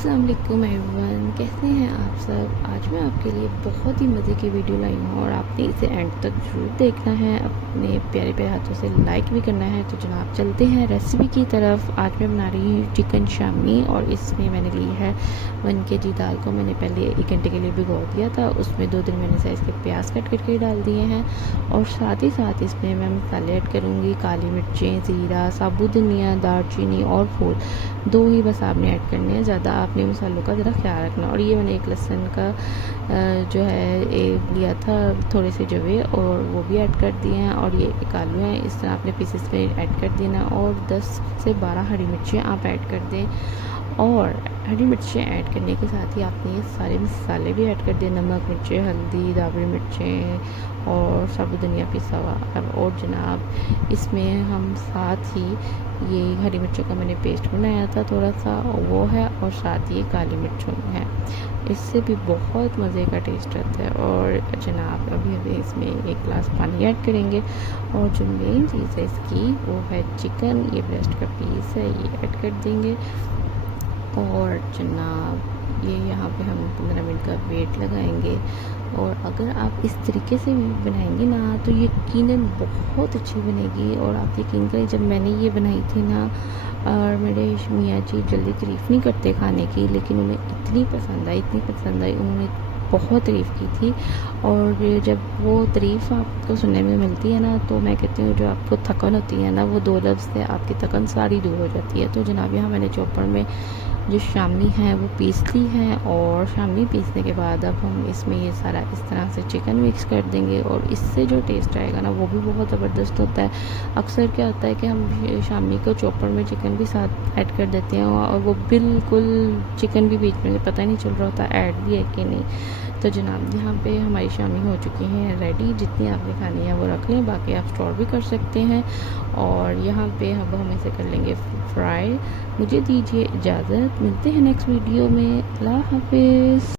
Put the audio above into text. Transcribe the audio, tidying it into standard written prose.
अस्सलाम वालेकुम एवरीवन, कैसे हैं आप सब। आज मैं आपके लिए बहुत ही मज़े की वीडियो लाई हूँ और आपने इसे एंड तक ज़रूर देखना है, अपने प्यारे प्यारे हाथों से लाइक भी करना है। तो जनाब चलते हैं रेसिपी की तरफ। आज मैं बना रही हूँ चिकन शामी और इसमें मैंने ली है 1 kg दाल को मैंने पहले 1 घंटे के लिए भिगो दिया था। उसमें 2 मैंने साइज़ के प्याज कट करके डाल दिए हैं और साथ ही साथ इसमें मैं मसाले ऐड करूँगी। काली मिर्चें, ज़ीरा, साबुत धनिया, दालचीनी और फूल 2 ही बस आपने ऐड करने हैं, ज़्यादा आपने मसालों का ज़रा ख्याल रखना। और ये मैंने एक लहसुन का जो है लिया था थोड़े से जवे और वो भी ऐड कर दिए हैं। और ये एक आलू है, इस तरह आपने पीसेस में ऐड कर देना और 10 से 12 हरी मिर्चें आप ऐड कर दें। और हरी मिर्चें ऐड करने के साथ ही आपने ये सारे मसाले भी ऐड कर दिए, नमक, मिर्चें, हल्दी, दाबड़ी मिर्चें और साबुत धनिया पिसा हुआ। और जनाब इसमें हम साथ ही ये हरी मिर्चों का मैंने पेस्ट बनाया था थोड़ा सा, वो है और साथ ही काली मिर्चों है, इससे भी बहुत मज़े का टेस्ट आता है। और जनाब अभी इसमें 1 गिलास पानी ऐड करेंगे और जो मेन चीज़ है इसकी वो है चिकन, ये ब्रेस्ट का पीस है, ये ऐड कर देंगे। और जनाब ये यहाँ पे हम 15 मिनट का वेट लगाएंगे। और अगर आप इस तरीके से बनाएंगे ना तो यकीनन बहुत अच्छी बनेगी। और आप यकीन करें, जब मैंने ये बनाई थी ना, और मेरे मियाँ जी जल्दी तारीफ़ नहीं करते खाने की, लेकिन उन्हें इतनी पसंद आई, उन्होंने बहुत तारीफ़ की थी। और जब वो तारीफ़ आपको सुनने में मिलती है ना, तो मैं कहती हूँ जो आपको थकन होती है ना, वो 2 लफ्ज़ से आपकी थकन सारी दूर हो जाती है। तो जनाब यहाँ मैंने चॉपर में जो शामी है वो पीस ली है और शामी पीसने के बाद अब हम इसमें ये सारा इस तरह से चिकन मिक्स कर देंगे और इससे जो टेस्ट आएगा ना वो भी बहुत ज़बरदस्त होता है। अक्सर क्या होता है कि हम शामी को चॉपर में चिकन भी साथ ऐड कर देते हैं और वो बिल्कुल चिकन भी बीच में पता ही नहीं चल रहा होता ऐड भी है कि नहीं। तो जनाब यहाँ पे हमारी शामी हो चुकी हैं रेडी। जितनी आपने खानी है वो रख लें, बाकी आप स्टोर भी कर सकते हैं। और यहाँ पे अब हम इसे कर लेंगे फ्राई। मुझे दीजिए इजाज़त, मिलते हैं नेक्स्ट वीडियो में। अल्लाह हाफिज़।